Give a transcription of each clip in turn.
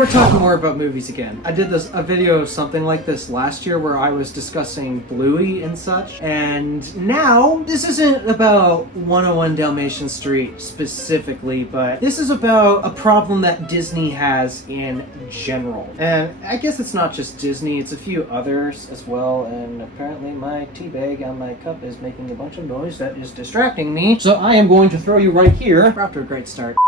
we're talking more about movies again. I did a video something like this last year where I was discussing Bluey and such, and now this isn't about 101 Dalmatian Street specifically, but this is about a problem that Disney has in general. And I guess it's not just Disney, it's a few others as well, and apparently my tea bag on my cup is making a bunch of noise that is distracting me, so I am going to throw you right here. We're off to a great start.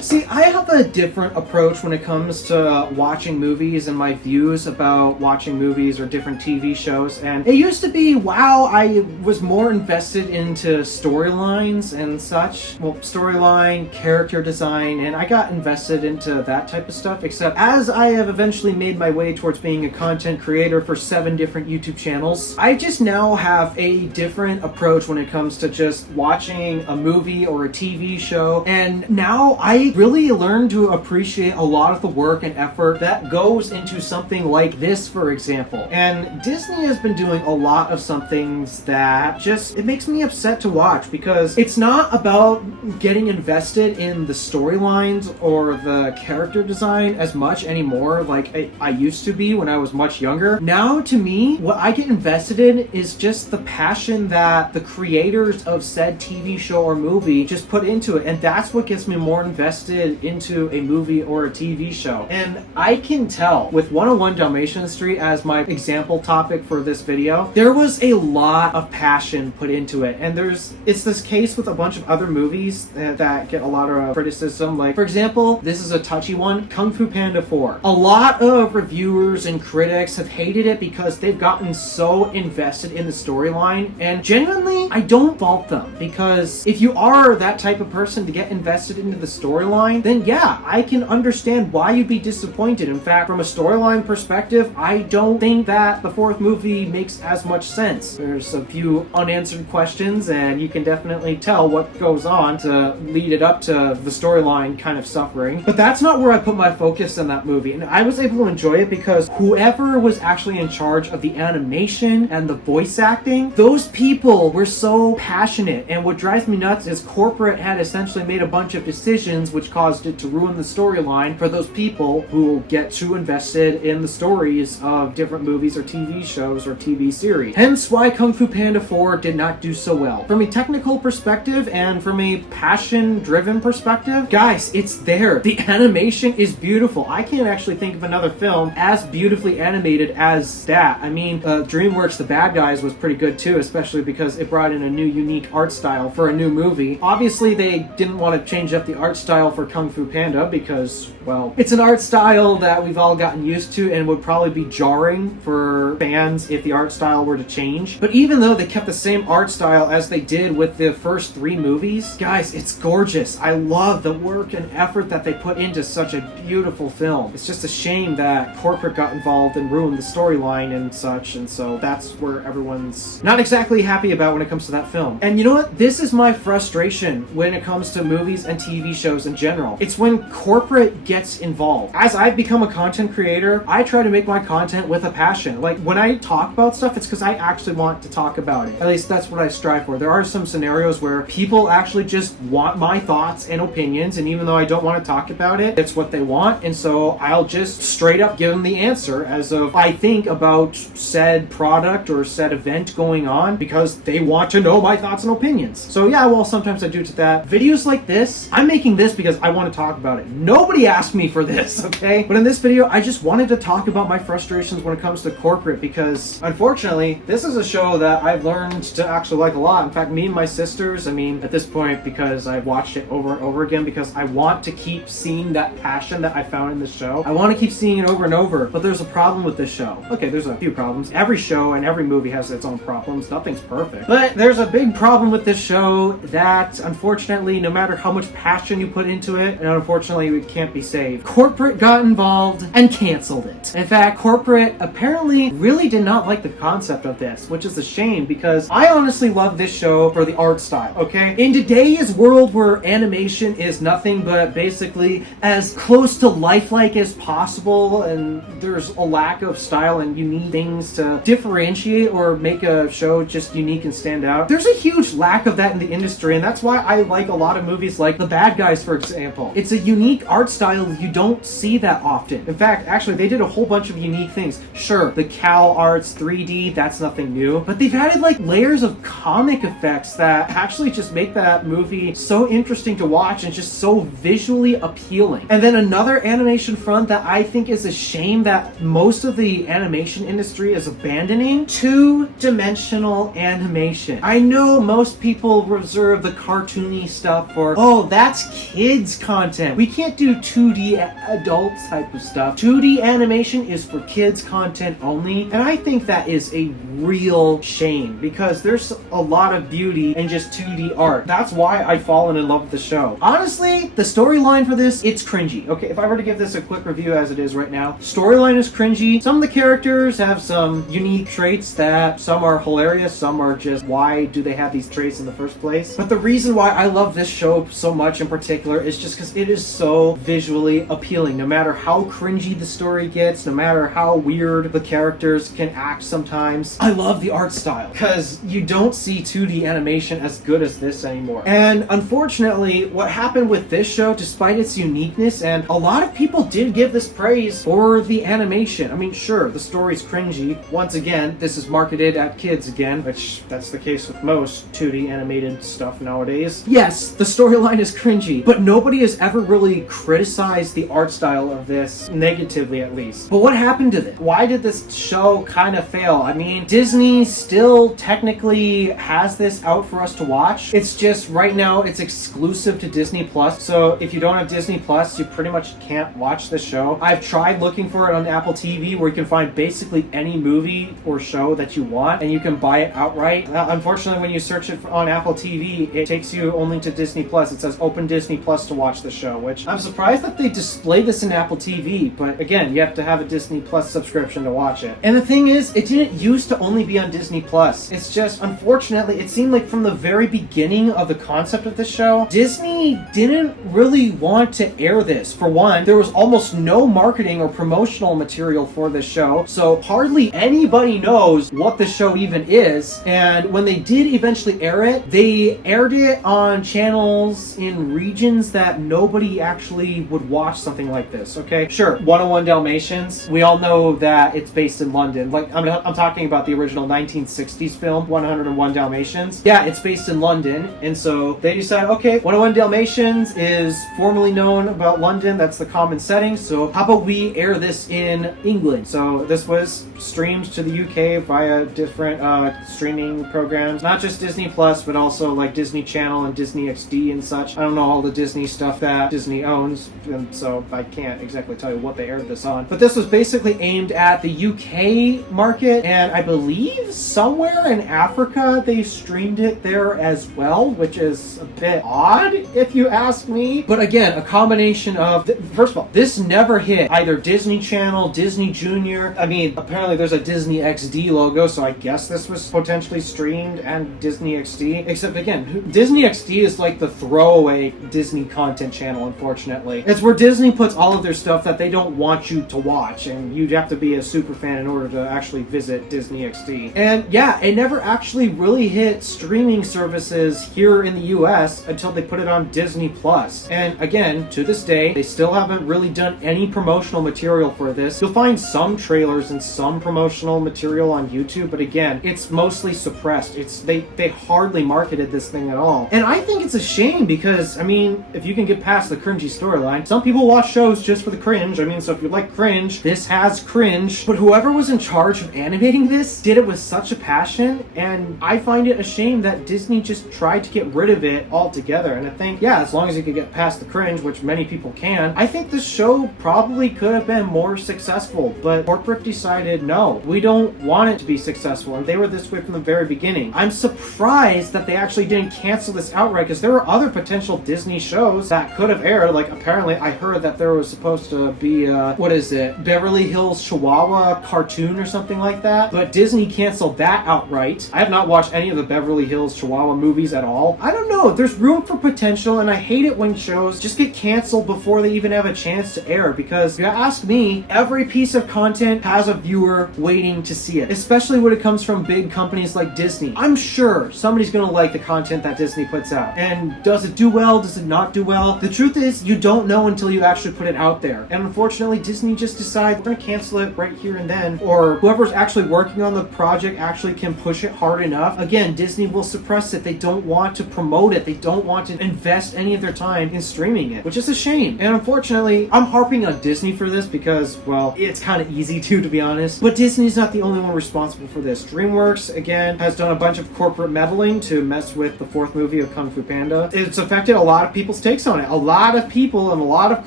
See, I have a different approach when it comes to watching movies and my views about watching movies or different TV shows. And it used to be, wow, I was more invested into storylines and such. Well, storyline, character design, and I got invested into that type of stuff. Except as I have eventually made my way towards being a content creator for 7 different YouTube channels, I just now have a different approach when it comes to just watching a movie or a TV show. And now I really learned to appreciate a lot of the work and effort that goes into something like this, for example. And Disney has been doing a lot of some things that just, it makes me upset to watch, because it's not about getting invested in the storylines or the character design as much anymore like I used to be when I was much younger. Now, to me, what I get invested in is just the passion that the creators of said TV show or movie just put into it, and that's what gets me more invested into a movie or a TV show. And I can tell with 101 Dalmatian Street as my example topic for this video, there was a lot of passion put into it. And it's this case with a bunch of other movies that get a lot of criticism. Like, for example, this is a touchy one, Kung Fu Panda 4. A lot of reviewers and critics have hated it because they've gotten so invested in the storyline. And genuinely, I don't fault them, because if you are that type of person to get invested into the storyline, then yeah, I can understand why you'd be disappointed. In fact, from a storyline perspective, I don't think that the 4th movie makes as much sense. There's a few unanswered questions, and you can definitely tell what goes on to lead it up to the storyline kind of suffering. But that's not where I put my focus in that movie, and I was able to enjoy it because whoever was actually in charge of the animation and the voice acting, those people were so passionate. And what drives me nuts is corporate had essentially made a bunch of decisions which caused it to ruin the storyline for those people who get too invested in the stories of different movies or TV shows or TV series. Hence why Kung Fu Panda 4 did not do so well. From a technical perspective and from a passion-driven perspective, guys, it's there. The animation is beautiful. I can't actually think of another film as beautifully animated as that. I mean, DreamWorks' The Bad Guys was pretty good too, especially because it brought in a new unique art style for a new movie. Obviously, they didn't want to change up the art style for Kung Fu Panda because, well, it's an art style that we've all gotten used to and would probably be jarring for fans if the art style were to change. But even though they kept the same art style as they did with the first 3 movies, guys, it's gorgeous. I love the work and effort that they put into such a beautiful film. It's just a shame that corporate got involved and ruined the storyline and such, and so that's where everyone's not exactly happy about when it comes to that film. And you know what? This is my frustration when it comes to movies and TV shows in general. It's when corporate gets involved. As I've become a content creator, I try to make my content with a passion. Like, when I talk about stuff, it's because I actually want to talk about it. At least that's what I strive for. There are some scenarios where people actually just want my thoughts and opinions, and even though I don't want to talk about it, it's what they want, and so I'll just straight up give them the answer as of I think about said product or said event going on, because they want to know my thoughts and opinions. So yeah, well, sometimes I do to that. Videos like this, I'm making this because I want to talk about it. Nobody asked me for this, okay? But in this video, I just wanted to talk about my frustrations when it comes to corporate, because unfortunately, this is a show that I've learned to actually like a lot. In fact, me and my sisters, I mean, at this point, because I've watched it over and over again, because I want to keep seeing that passion that I found in the show. I want to keep seeing it over and over, but there's a problem with this show. Okay, there's a few problems. Every show and every movie has its own problems. Nothing's perfect. But there's a big problem with this show that, unfortunately, no matter how much passion you put into it, and unfortunately, it can't be saved. Corporate got involved and canceled it. In fact, corporate apparently really did not like the concept of this, which is a shame, because I honestly love this show for the art style, okay? In today's world where animation is nothing but basically as close to lifelike as possible, and there's a lack of style and you need things to differentiate or make a show just unique and stand out, there's a huge lack of that in the industry, and that's why I like a lot of movies like The Bad Guys, for example. It's a unique art style you don't see that often. In fact, actually, they did a whole bunch of unique things. Sure, the Cal Arts 3D, that's nothing new, but they've added like layers of comic effects that actually just make that movie so interesting to watch and just so visually appealing. And then another animation front that I think is a shame that most of the animation industry is abandoning: two-dimensional animation. I know most people reserve the cartoony stuff for, oh, that's kids content. We can't do 2D adult type of stuff. 2D animation is for kids content only, and I think that is a real shame because there's a lot of beauty in just 2D art. That's why I've fallen in love with the show. Honestly, the storyline for this, it's cringy. Okay, if I were to give this a quick review as it is right now, storyline is cringy. Some of the characters have some unique traits that some are hilarious, some are just, why do they have these traits in the first place? But the reason why I love this show so much in particular is just because it is so visually appealing. No matter how cringy the story gets, no matter how weird the characters can act sometimes, I love the art style because you don't see 2D animation as good as this anymore. And unfortunately, what happened with this show, despite its uniqueness, and a lot of people did give this praise for the animation. I mean, sure, the story's cringy. Once again, this is marketed at kids again, which that's the case with most 2D animated stuff nowadays. Yes, the storyline is cringy, but nobody has ever really criticized the art style of this negatively, at least. But what happened to this? Why did this show kind of fail? I mean, Disney still technically has this out for us to watch. It's just right now it's exclusive to Disney Plus. So if you don't have Disney Plus, you pretty much can't watch the show. I've tried looking for it on Apple TV where you can find basically any movie or show that you want and you can buy it outright. Unfortunately, when you search it on Apple TV, it takes you only to Disney Plus. It says open Disney Plus to watch the show, which I'm surprised that they display this in Apple TV, but again, you have to have a Disney Plus subscription to watch it. And the thing is, it didn't used to only be on Disney Plus. It's just, unfortunately, it seemed like from the very beginning of the concept of the show, Disney didn't really want to air this. For one, there was almost no marketing or promotional material for this show, so hardly anybody knows what the show even is. And when they did eventually air it, they aired it on channels in regions that nobody actually would watch something like this, okay? Sure, 101 Dalmatians, we all know that it's based in London. Like, I'm talking about the original 1960s film, 101 Dalmatians. Yeah, it's based in London, and so they decided, okay, 101 Dalmatians is formerly known about London, that's the common setting, so how about we air this in England? So this was streamed to the UK via different streaming programs, not just Disney Plus, but also like Disney Channel and Disney XD and such. I don't know all the Disney stuff that Disney owns, and so I can't exactly tell you what they aired this on. But this was basically aimed at the UK market, and I believe somewhere in Africa they streamed it there as well, which is a bit odd if you ask me. But again, a combination of, first of all, this never hit either Disney Channel, Disney Junior. I mean, apparently there's a Disney XD logo, so I guess this was potentially streamed and Disney XD. Except again, Disney XD is like the throwaway Disney content channel, unfortunately. It's where Disney puts all of their stuff that they don't want you to watch, and you'd have to be a super fan in order to actually visit Disney XD. And yeah, it never actually really hit streaming services here in the US until they put it on Disney Plus. And again, to this day, they still haven't really done any promotional material for this. You'll find some trailers and some promotional material on YouTube, but again, it's mostly suppressed. They hardly marketed this thing at all. And I think it's a shame because, I mean, if you can get past the cringy storyline, some people watch shows just for the cringe. I mean, so if you like cringe, this has cringe. But whoever was in charge of animating this did it with such a passion, and I find it a shame that Disney just tried to get rid of it altogether. And I think, yeah, as long as you could get past the cringe, which many people can, I think this show probably could have been more successful. But corporate decided, no, we don't want it to be successful, and they were this way from the very beginning. I'm surprised that they actually didn't cancel this outright, because there were other potential Disney shows that could have aired. Like, apparently I heard that there was supposed to be what is it, Beverly Hills Chihuahua cartoon or something like that, but Disney canceled that outright. I have not watched any of the Beverly Hills Chihuahua movies at all. I don't know, there's room for potential, and I hate it when shows just get canceled before they even have a chance to air, because if you ask me, every piece of content has a viewer waiting to see it, especially when it comes from big companies like Disney. I'm sure somebody's gonna like the content that Disney puts out. And does it do well? Does it not not do well? The truth is, you don't know until you actually put it out there. And unfortunately, Disney just decides we're going to cancel it right here and then, or whoever's actually working on the project actually can push it hard enough. Again, Disney will suppress it. They don't want to promote it. They don't want to invest any of their time in streaming it, which is a shame. And unfortunately, I'm harping on Disney for this because, well, it's kind of easy to be honest. But Disney's not the only one responsible for this. DreamWorks, again, has done a bunch of corporate meddling to mess with the fourth movie of Kung Fu Panda. It's affected a lot of people's takes on it. A lot of people and a lot of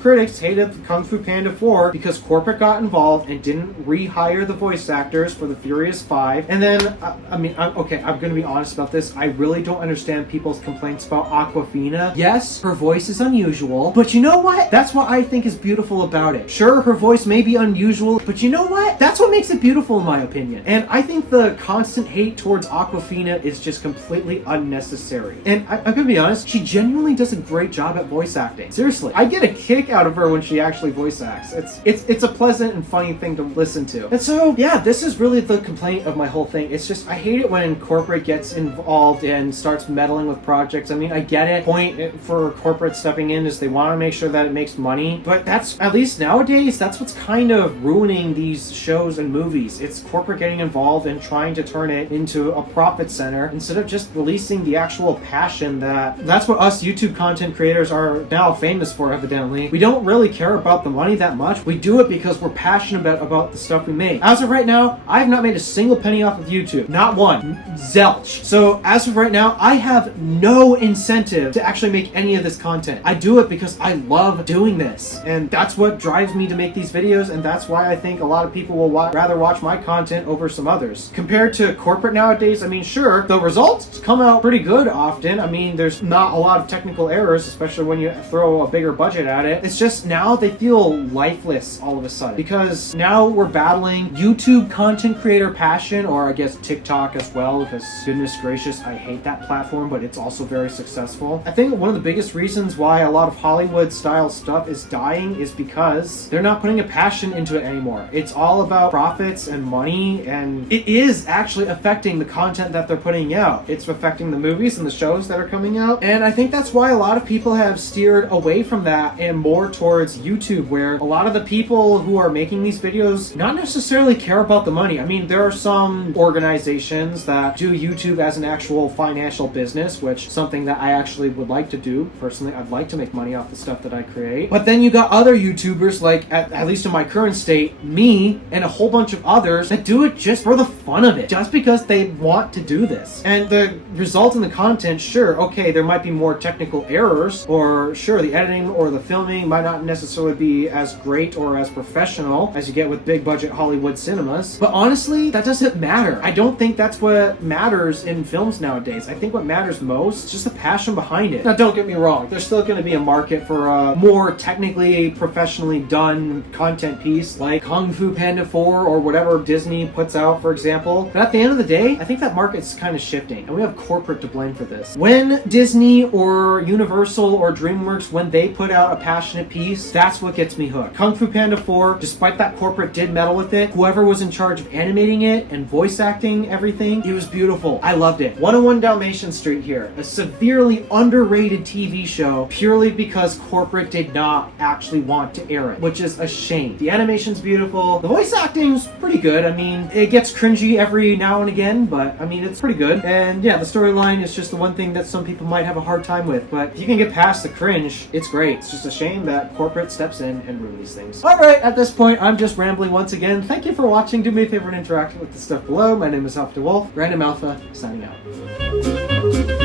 critics hated Kung Fu Panda 4 because corporate got involved and didn't rehire the voice actors for the Furious 5. And then, I'm going to be honest about this. I really don't understand people's complaints about Awkwafina. Yes, her voice is unusual, but you know what? That's what I think is beautiful about it. Sure, her voice may be unusual, but you know what? That's what makes it beautiful in my opinion. And I think the constant hate towards Awkwafina is just completely unnecessary. And I'm gonna be honest, she genuinely does a great job at voice acting. Seriously, I get a kick out of her when she actually voice acts. It's a pleasant and funny thing to listen to. And so, yeah, this is really the complaint of my whole thing. It's just, I hate it when corporate gets involved and starts meddling with projects. I mean, I get it. Point for corporate stepping in is they want to make sure that it makes money, but that's, at least nowadays, that's what's kind of ruining these shows and movies. It's corporate getting involved and trying to turn it into a profit center instead of just releasing the actual passion that's what us YouTube content creators are now famous for, evidently. We don't really care about the money that much. We do it because we're passionate about the stuff we make. As of right now, I have not made a single penny off of YouTube. Not one. Zilch. So as of right now, I have no incentive to actually make any of this content. I do it because I love doing this. And that's what drives me to make these videos, and that's why I think a lot of people will rather watch my content over some others. Compared to corporate nowadays, I mean, sure, the results come out pretty good often. I mean, there's not a lot of technical errors, especially when you throw a bigger budget at it. It's just now they feel lifeless all of a sudden, because now we're battling YouTube content creator passion, or I guess TikTok as well, because goodness gracious, I hate that platform, but it's also very successful. I think one of the biggest reasons why a lot of Hollywood style stuff is dying is because they're not putting a passion into it anymore. It's all about profits and money, and it is actually affecting the content that they're putting out. It's affecting the movies and the shows that are coming out, and I think that's why a lot of people have steered away from that and more towards YouTube, where a lot of the people who are making these videos not necessarily care about the money. I mean, there are some organizations that do YouTube as an actual financial business, which is something that I actually would like to do. Personally, I'd like to make money off the stuff that I create. But then you got other YouTubers, like, at least in my current state, me and a whole bunch of others that do it just for the fun of it, just because they want to do this. And the result in the content, sure, okay, there might be more technical errors, or sure, the editing or the filming might not necessarily be as great or as professional as you get with big budget Hollywood cinemas. But honestly, that doesn't matter. I don't think that's what matters in films nowadays. I think what matters most is just the passion behind it. Now, don't get me wrong, there's still going to be a market for a more technically, professionally done content piece like Kung Fu Panda 4 or whatever Disney puts out, for example. But at the end of the day, I think that market's kind of shifting, and we have corporate to blame for this. When Disney or Universal or DreamWorks, when they put out a passionate piece, that's what gets me hooked. Kung Fu Panda 4, despite that corporate did meddle with it, whoever was in charge of animating it and voice acting everything, it was beautiful. I loved it. 101 Dalmatian Street here, a severely underrated TV show purely because corporate did not actually want to air it, which is a shame. The animation's beautiful. The voice acting's pretty good. I mean, it gets cringy every now and again, but I mean, it's pretty good. And yeah, the storyline is just the one thing that some people might have a hard time with, but if you can get past the cringe, it's great. It's just a shame that corporate steps in and ruins these things. Alright, at this point, I'm just rambling once again. Thank you for watching. Do me a favor and interact with the stuff below. My name is Alpha DeWolf. Random Alpha, signing out.